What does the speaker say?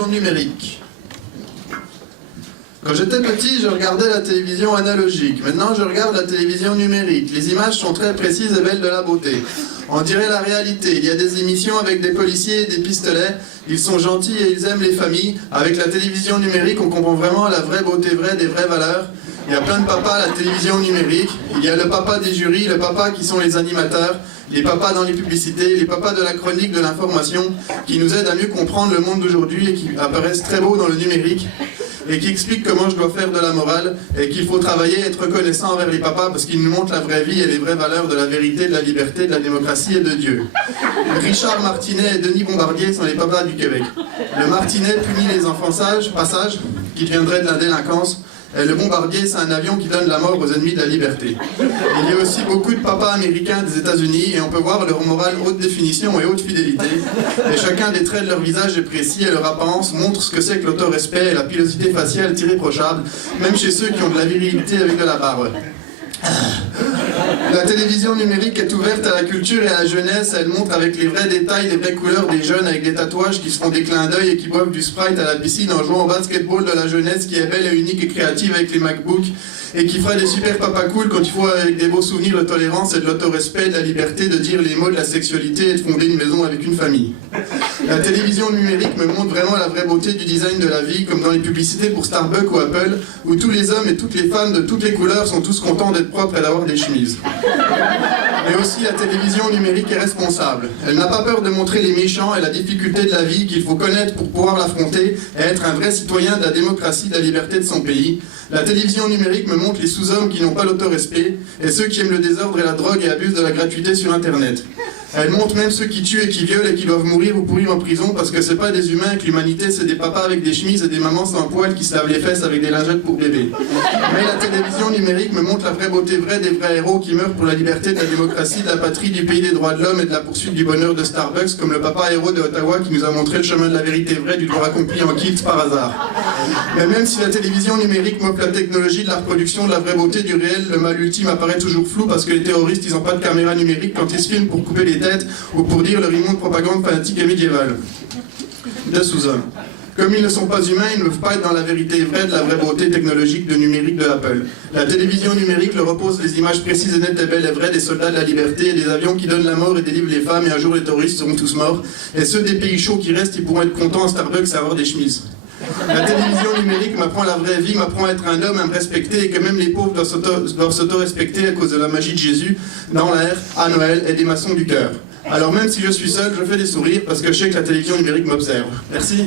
Numérique. Quand j'étais petit, je regardais la télévision analogique. Maintenant, je regarde la télévision numérique. Les images sont très précises et belles de la beauté. On dirait la réalité. Il y a des émissions avec des policiers et des pistolets. Ils sont gentils et ils aiment les familles. Avec la télévision numérique, on comprend vraiment la vraie beauté vraie des vraies valeurs. Il y a plein de papas à la télévision numérique. Il y a le papa des jurys, le papa qui sont les animateurs, les papas dans les publicités, les papas de la chronique de l'information, qui nous aident à mieux comprendre le monde d'aujourd'hui et qui apparaissent très beaux dans le numérique, et qui expliquent comment je dois faire de la morale, et qu'il faut travailler et être reconnaissant envers les papas parce qu'ils nous montrent la vraie vie et les vraies valeurs de la vérité, de la liberté, de la démocratie et de Dieu. Richard Martinet et Denis Bombardier sont les papas du Québec. Le Martinet punit les enfants sages, pas sages, qui viendraient de la délinquance. Et le Bombardier, c'est un avion qui donne la mort aux ennemis de la liberté. Il y a aussi beaucoup de papas américains des États-Unis et on peut voir leur morale haute définition et haute fidélité. Et chacun des traits de leur visage est précis et leur apparence montre ce que c'est que l'autorespect et la pilosité faciale irréprochable, même chez ceux qui ont de la virilité avec de la barbe. La télévision numérique est ouverte à la culture et à la jeunesse. Elle montre avec les vrais détails, les vraies couleurs des jeunes avec des tatouages qui se font des clins d'œil et qui boivent du Sprite à la piscine en jouant au basketball de la jeunesse qui est belle et unique et créative avec les MacBooks et qui fera des super papas cool quand il faut avec des beaux souvenirs de tolérance et de l'autorespect, de la liberté de dire les mots de la sexualité et de fonder une maison avec une famille. La télévision numérique me montre vraiment la vraie beauté du design de la vie, comme dans les publicités pour Starbucks ou Apple, où tous les hommes et toutes les femmes de toutes les couleurs sont tous contents d'être propres et d'avoir des chemises. Mais aussi la télévision numérique est responsable. Elle n'a pas peur de montrer les méchants et la difficulté de la vie qu'il faut connaître pour pouvoir l'affronter et être un vrai citoyen de la démocratie, de la liberté de son pays. La télévision numérique me montre les sous-hommes qui n'ont pas l'autorespect et ceux qui aiment le désordre et la drogue et abusent de la gratuité sur Internet. Elle montre même ceux qui tuent et qui violent et qui doivent mourir ou pourrir en prison parce que c'est pas des humains, que l'humanité c'est des papas avec des chemises et des mamans sans poils qui se lavent les fesses avec des lingettes pour bébés. Mais la télévision numérique me montre la vraie beauté vraie des vrais héros qui meurent pour la liberté, de la démocratie, de la patrie, du pays des droits de l'homme et de la poursuite du bonheur de Starbucks, comme le papa héros de Ottawa qui nous a montré le chemin de la vérité vraie du droit accompli en kilt par hasard. Mais même si la télévision numérique m'offre la technologie de la reproduction de la vraie beauté du réel, le mal ultime apparaît toujours flou parce que les terroristes ils n'ont pas de caméra numérique quand ils se filment pour couper les têtes ou pour dire leur immonde propagande fanatique et médiévale. De sous-hommes. Comme ils ne sont pas humains, ils ne peuvent pas être dans la vérité vraie de la vraie beauté technologique de numérique de Apple. La télévision numérique leur repose les images précises et nettes et belles et vraies des soldats de la liberté et des avions qui donnent la mort et délivrent les femmes et un jour les terroristes seront tous morts. Et ceux des pays chauds qui restent, ils pourront être contents à Starbucks et avoir des chemises. La télévision numérique m'apprend la vraie vie, m'apprend à être un homme, à me respecter et que même les pauvres doivent s'auto-respecter à cause de la magie de Jésus dans l'air, à Noël et des maçons du cœur. Alors même si je suis seul, je fais des sourires parce que je sais que la télévision numérique m'observe. Merci.